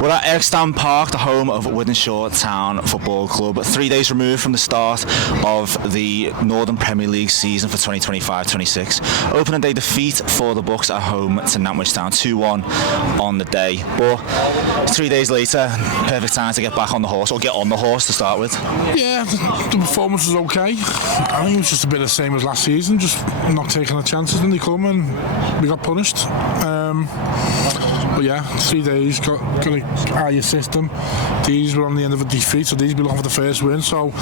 We're at Erskine Park, the home of Wythenshawe Town Football Club, 3 days removed from the start of the Northern Premier League season for 2025-26. Opening day defeat for the Bucks at home to Nantwich Town, 2-1 on the day. But 3 days later, perfect time to get back on the horse, or get on the horse to start with. Yeah, the performance was okay. I think it was just a bit the same as last season, just not taking the chances when they come, and we got punished. But yeah, 3 days, got to eye your system. These were on the end of a defeat, so these will be looking for the first win. So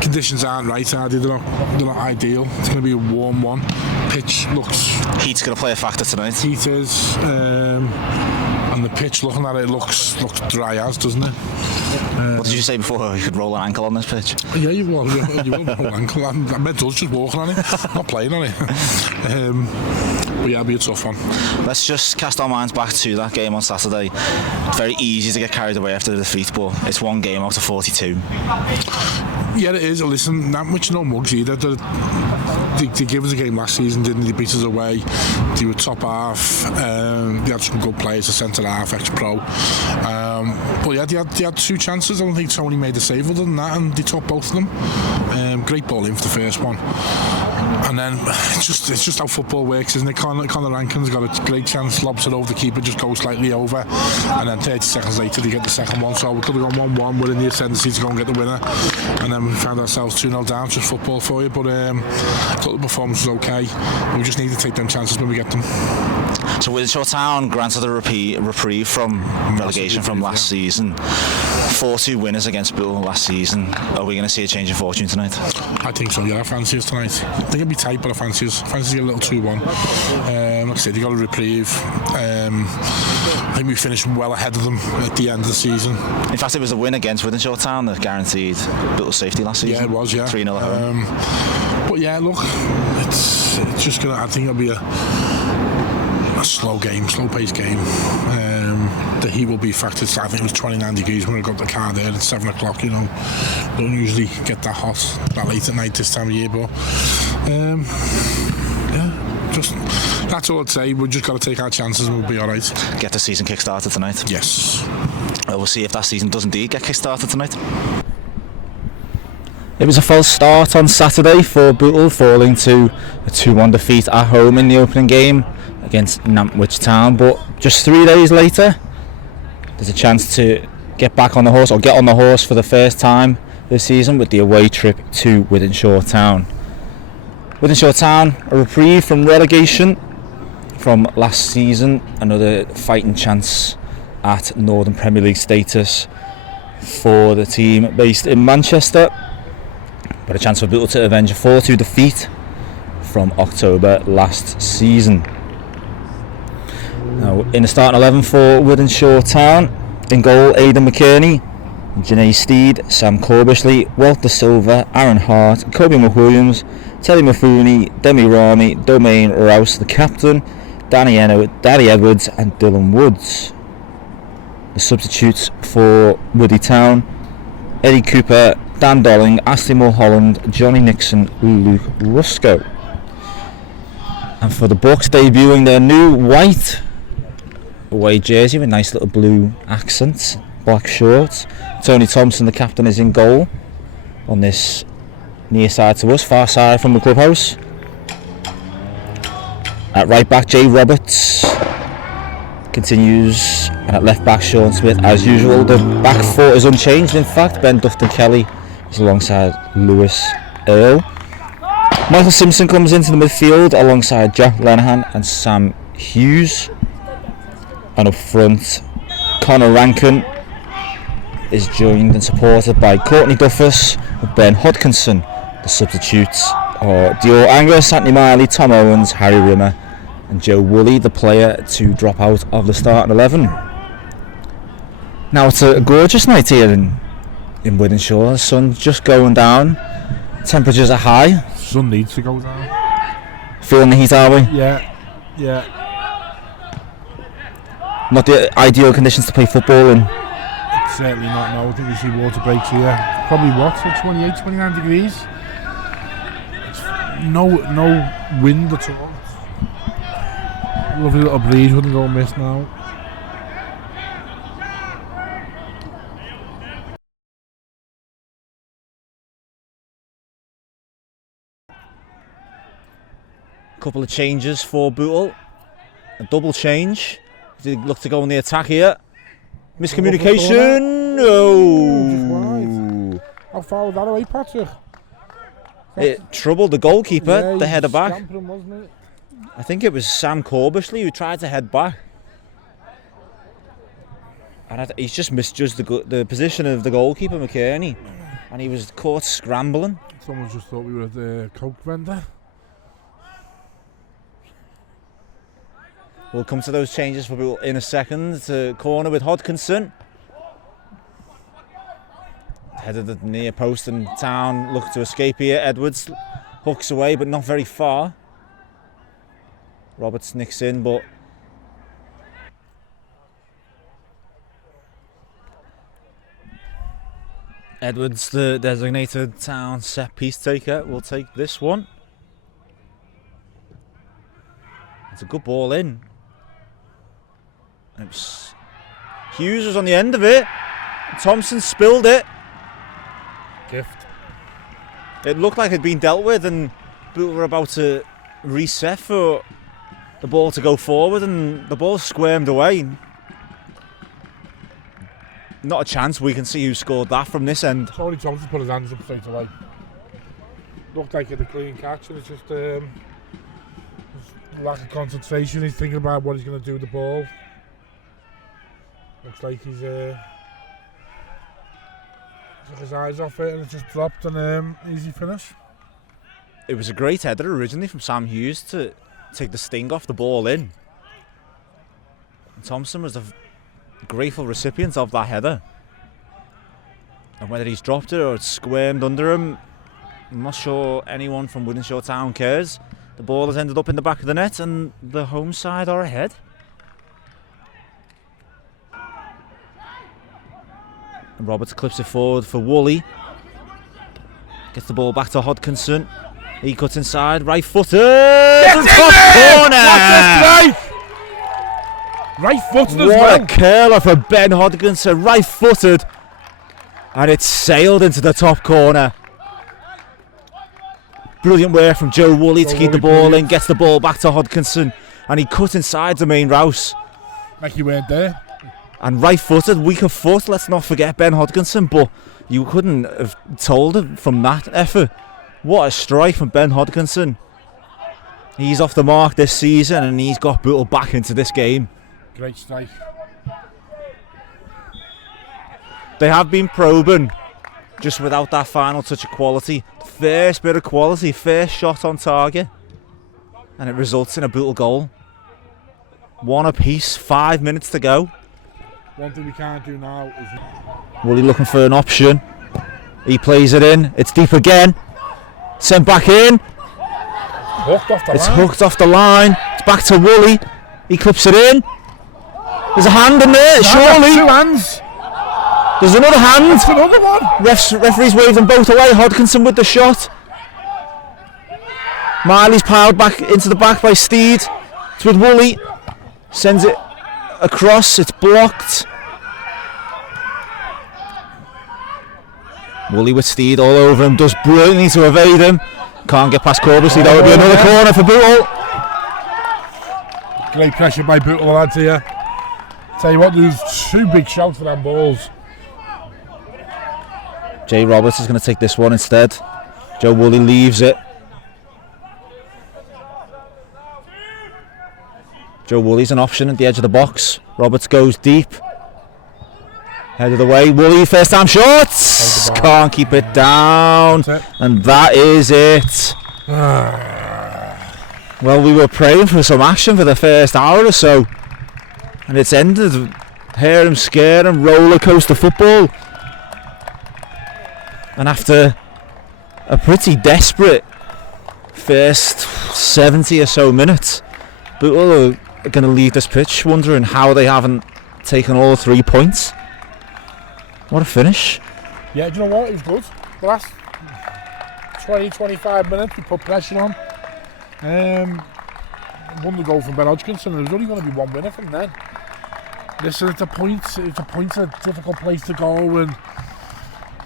conditions aren't right, are they? They're not ideal. It's going to be a warm one. Pitch looks... Heat's going to play a factor tonight. Heat is. And the pitch, looking at it, looks dry as, doesn't it? What did you say before? You could roll an ankle on this pitch? Yeah, you will roll an ankle. I meant us just walking on it, not playing on it. But yeah, it'll be a tough one. Let's just cast our minds back to that game on Saturday. Very easy to get carried away after the defeat, but it's one game out of 42. Yeah, it is. Listen, Nantwich no mugs either. They gave us a game last season, didn't they? They beat us away. They were top half. They had some good players, a centre half, ex-pro. But yeah, they had two chances. I don't think Tony made a save other than that, and they took both of them. Great ball in for the first one. And then it's just how football works, isn't it? Conor Rankin's got a great chance, lobs it over the keeper, just goes slightly over, and then 30 seconds later they get the second one. So we could have gone 1-1, we're in the ascendancy to go and get the winner, and then we found ourselves 2-0 down. Just football for you, but I thought the performance was okay. We just need to take them chances when we get them. So Wythenshawe Town granted a reprieve from relegation from last season. 4-2 winners against Bootle last season. Are we going to see a change in fortune tonight? I think so, yeah. I fancy us tonight. I think it'll be tight, but I fancy us. A little 2-1. Like I said, you got a reprieve. I think we finished well ahead of them at the end of the season. In fact, it was a win against Wythenshawe Town that guaranteed Bootle safety last season. Yeah, it was, yeah. 3-0 at home. But yeah, look, it's just going to, I think it'll be a slow paced game. The heat will be factored. I think it was 29 degrees when I got the car there at 7 o'clock. You know, don't usually get that hot that late at night this time of year, but yeah, just that's all I'd say. We've just got to take our chances and we'll be all right. Get the season kick-started tonight. Yes. We'll see if that season does indeed get kick-started tonight. It was a false start on Saturday for Bootle, falling to a 2-1 defeat at home in the opening game against Nantwich Town, but just 3 days later there's a chance to get back on the horse, or get on the horse for the first time this season, with the away trip to Wythenshawe Town. Wythenshawe Town, a reprieve from relegation from last season, another fighting chance at Northern Premier League status for the team based in Manchester, but a chance for Bootle to avenge a 4-2 defeat from October last season. Now, in the starting 11 for Wythenshawe Town, in goal Aidan McKerney, Janae Steed, Sam Corbishley, Walter Silva, Aaron Hart, Kobe McWilliams, Terry Mafuni, Demi Rami, Domain Rouse, the captain, Danny Edwards and Dylan Woods. The substitutes for Woody Town: Eddie Cooper, Dan Dolling, Ashley Mulholland, Johnny Nixon, Luke Rusco. And for the Bucks, debuting their new white away jersey with nice little blue accents, black shorts, Tony Thompson, the captain, is in goal on this near side to us, far side from the clubhouse. At right back, Jay Roberts continues, and at left back, Sean Smith. As usual, the back four is unchanged. In fact, Ben Dufton-Kelly is alongside Lewis Earle. Michael Simpson comes into the midfield alongside Jack Lenihan and Sam Hughes. And up front, Conor Rankin is joined and supported by Courtney Duffus and Ben Hodkinson. The substitutes are Dior Angus, Anthony Miley, Tom Owens, Harry Rimmer and Joe Woolley, the player to drop out of the starting 11. Now, it's a gorgeous night here in Wythenshawe. The sun's just going down, temperatures are high. Sun needs to go down. Feeling the heat, are we? Yeah. Not the ideal conditions to play football in. It's certainly not, no. I think we see water breaks here. Probably what, so 28, 29 degrees? It's no wind at all. Lovely little breeze, wouldn't go amiss now. couple of changes for Bootle. A double change. Did look to go on the attack here. Miscommunication. No. How far was that away, Patrick? It troubled the goalkeeper, Yeah, the header back. Him, wasn't it? I think it was Sam Corbishley who tried to head back. And he's just misjudged the position of the goalkeeper, McKerney. And he was caught scrambling. Someone just thought we were at the Coke vendor. We'll come to those changes for Bootle in a second. To corner with Hodkinson. Headed at the near post and Town looked to escape here. Edwards hooks away but not very far. Roberts nicks in but Edwards, the designated Town set piece taker, will take this one. It's a good ball in. And Hughes was on the end of it. Thompson spilled it. Gift. It looked like it had been dealt with and Bootle were about to reset for the ball to go forward and the ball squirmed away. Not a chance. We can see who scored that from this end. Sorry, Thompson put his hands up straight away. Looked like it a clean catch and it's just lack of concentration. He's thinking about what he's going to do with the ball. Looks like he's took his eyes off it and it just dropped and easy finish. It was a great header originally from Sam Hughes to take the sting off the ball in. And Thompson was the grateful recipient of that header. And whether he's dropped it or it's squirmed under him, I'm not sure anyone from Wythenshawe Town cares. The ball has ended up in the back of the net and the home side are ahead. And Roberts clips it forward for Woolley. Gets the ball back to Hodkinson. He cuts inside, right footed. Top corner! Right footed as What well. a curler for Ben Hodkinson, right footed. And it sailed into the top corner. Brilliant work from Joe Woolley to keep the ball in, gets the ball back to Hodkinson. And he cut inside the main rouse. Like he weren't there. And right footed, weak of foot, let's not forget Ben Hodkinson, but you couldn't have told it from that effort. What a strike from Ben Hodkinson. He's off the mark this season and he's got Bootle back into this game. Great strike. They have been probing, just without that final touch of quality. First bit of quality, first shot on target. And it results in a Bootle goal. One apiece, 5 minutes to go. One thing we can't do now is... Woolley looking for an option. He plays it in, it's deep again. Sent back in. Hooked off the It's line. hooked off the line. It's back to Woolley. He clips it in. There's a hand in there, surely. 2 hands. There's another hand. That's another one. Referees waved them both away. Hodkinson with the shot. Miley's piled back into the back by Steed. It's with Woolley. Sends it across. It's blocked. Woolley with Steed all over him. Does brilliantly to evade him. Can't get past Corbishley. That would be another corner for Bootle. Great pressure by Bootle, lads here. Tell you what, there's 2 big shouts for them balls. Jay Roberts is going to take this one instead. Joe Woolley leaves it. Joe Woolley's an option at the edge of the box. Roberts goes deep. Headed away. Woolley, first time shots. Can't keep it down. And that is it. Well, we were praying for some action for the first hour or so. And it's ended. Hear and scare and roller coaster football. And after a pretty desperate first 70 or so minutes, Bootle are going to leave this pitch wondering how they haven't taken all 3 points. What a finish. Yeah, do you know what? It was good. The last 20-25 minutes we put pressure on. Won the goal from Ben Hodkinson and there was only going to be 1 winner from then. Listen, it's a point, it's a difficult place to go and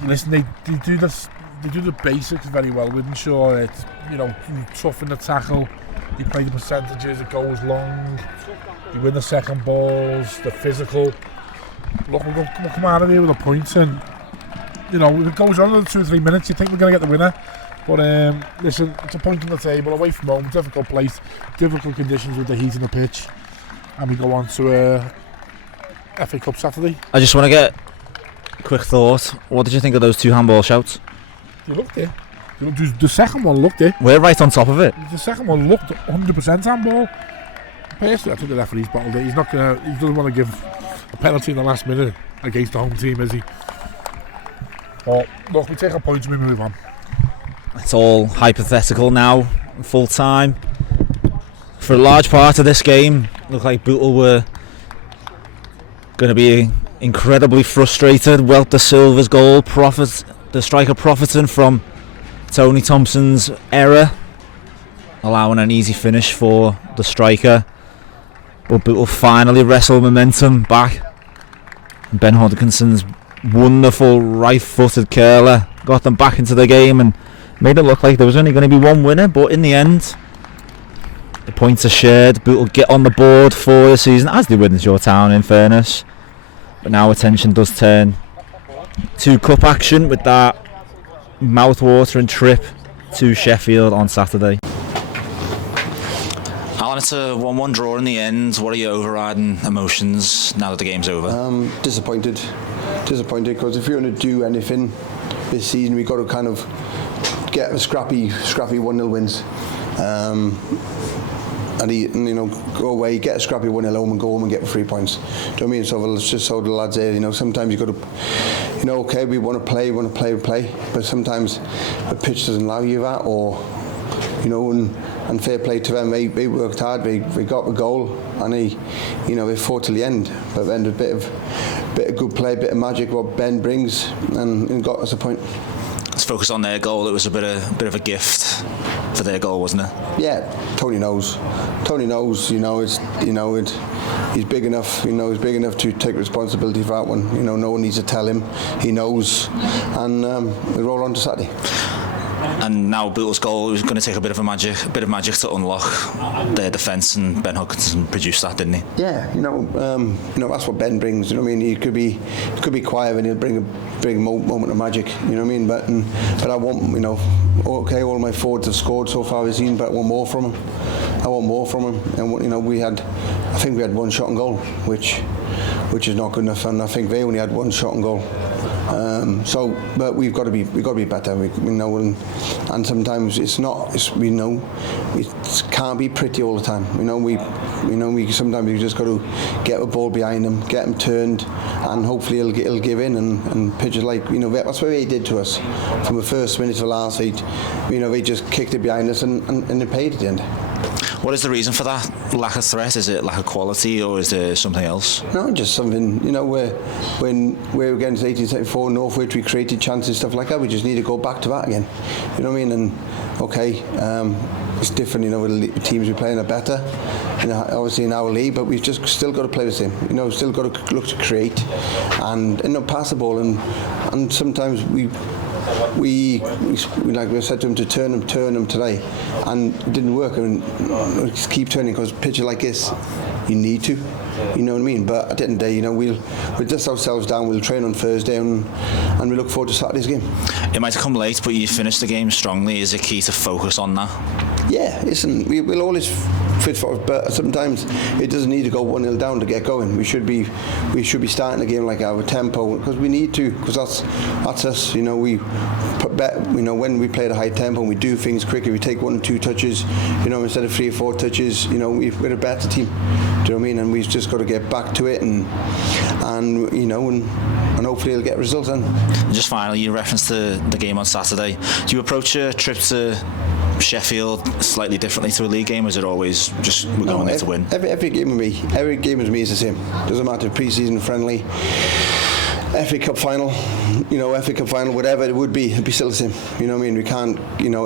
listen, they do the basics very well. Wythenshawe, it's, you know, tough in the tackle, They play the percentages, it goes long, they win the second balls, they're physical. Look, we'll come out of here with a point, and if it goes on another 2 or 3 minutes, you think we're going to get the winner. But listen, it's a point on the table, away from home, difficult place, difficult conditions with the heat in the pitch, and we go on to FA Cup Saturday. I just want to get a quick thought. What did you think of those 2 handball shouts? They looked it. The second one looked it. We're right on top of it. The second one looked 100% handball. Personally, I think the referee's bottled it. He doesn't want to give a penalty in the last minute against the home team, is he? But look, we take our points and we move on. It's all hypothetical now, full time. For a large part of this game, it looked like Bootle were going to be incredibly frustrated. Welter Silva's goal, the striker profiting from Tony Thompson's error, allowing an easy finish for the striker. But Bootle finally wrestled momentum back. Ben Hodgkinson's wonderful right-footed curler got them back into the game and made it look like there was only going to be one winner, but in the end the points are shared. Bootle get on the board for the season, as they Wythenshawe Town in fairness, but now attention does turn to cup action with that mouth-watering trip to Sheffield on Saturday. Alan, it's a 1-1 draw in the end. What are your overriding emotions now that the game's over? Disappointed because if you're going to do anything this season, we've got to kind of get a scrappy 1-0 wins, and go away, get a scrappy 1-0 home and go home and get 3 points. Do you know what I mean? So it's just so the lads there, sometimes you've got to, okay, we want to play, but sometimes the pitch doesn't allow you that, or and fair play to them, they worked hard, they got the goal, and they fought till the end, but then a bit of good play, a bit of magic what Ben brings, and got us a point. Let's focus on their goal. It was a bit of a gift for their goal, wasn't it? Yeah, Tony knows. He's big enough. He's big enough to take responsibility for that one. No one needs to tell him. He knows, and we roll on to Saturday. And now Bootle's goal was going to take a bit of magic to unlock their defence, and Ben Hodgkinson produced that, didn't he? Yeah, that's what Ben brings. He could be quiet and he'll bring a moment of magic. But I want, okay, all my forwards have scored so far this season, but I want more from him. And I think we had one shot on goal, which is not good enough, and I think they only had one shot on goal. But we've got to be better. And sometimes it can't be pretty all the time. Sometimes we just got to get the ball behind them, get them turned, and hopefully it'll give in. And pitches like that's what they did to us from the first minute to the last. They just kicked it behind us and they paid at the end. What is the reason for that lack of threat? Is it lack of quality, or is there something else? No, just something, when we're against 1874 Northwich, we created chances, stuff like that. We just need to go back to that again. You know what I mean? And okay, it's different, with the teams we're playing are better, obviously in our league, but we've just still got to play the same. Still got to look to create and pass the ball, and sometimes we like we said to him to turn them today, and it didn't work, and we just keep turning, because pitches like this you need to, you know what I mean. But at the end of the day, we'll dust ourselves down, we'll train on Thursday, and we look forward to Saturday's game. It might have come late, but you finished the game strongly. Is it key to focus on that? Yeah, listen, we'll always fit for it, but sometimes it doesn't need to go 1-0 down to get going. We should be starting the game like our tempo, because we need to, because that's us. When we play at a high tempo and we do things quickly, we take 1 or 2 touches, instead of 3 or 4 touches. We're a better team. Do you know what I mean? And we've just got to get back to it, and hopefully it'll get results then. And just finally, you referenced the game on Saturday. Do you approach a trip to Sheffield slightly differently to a league game, or is it always just we're going there to win? Every game with me is the same. Doesn't matter, pre-season, friendly, FA Cup final, whatever it would be, it'd be still the same. You know what I mean? We can't,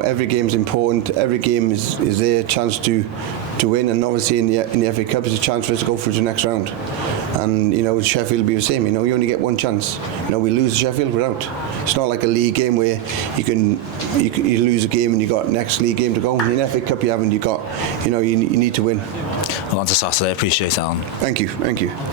every game's important. Every game is their chance to win, and obviously in the FA Cup is a chance for us to go through to the next round. and you know Sheffield will be the same. You know, you only get one chance. You know, we lose to Sheffield, we're out. It's not like a league game where you lose a game and you got next league game to go. In the FA Cup you haven't. You need to win. Well, on to Saturday. Appreciate it, Alan. Thank you.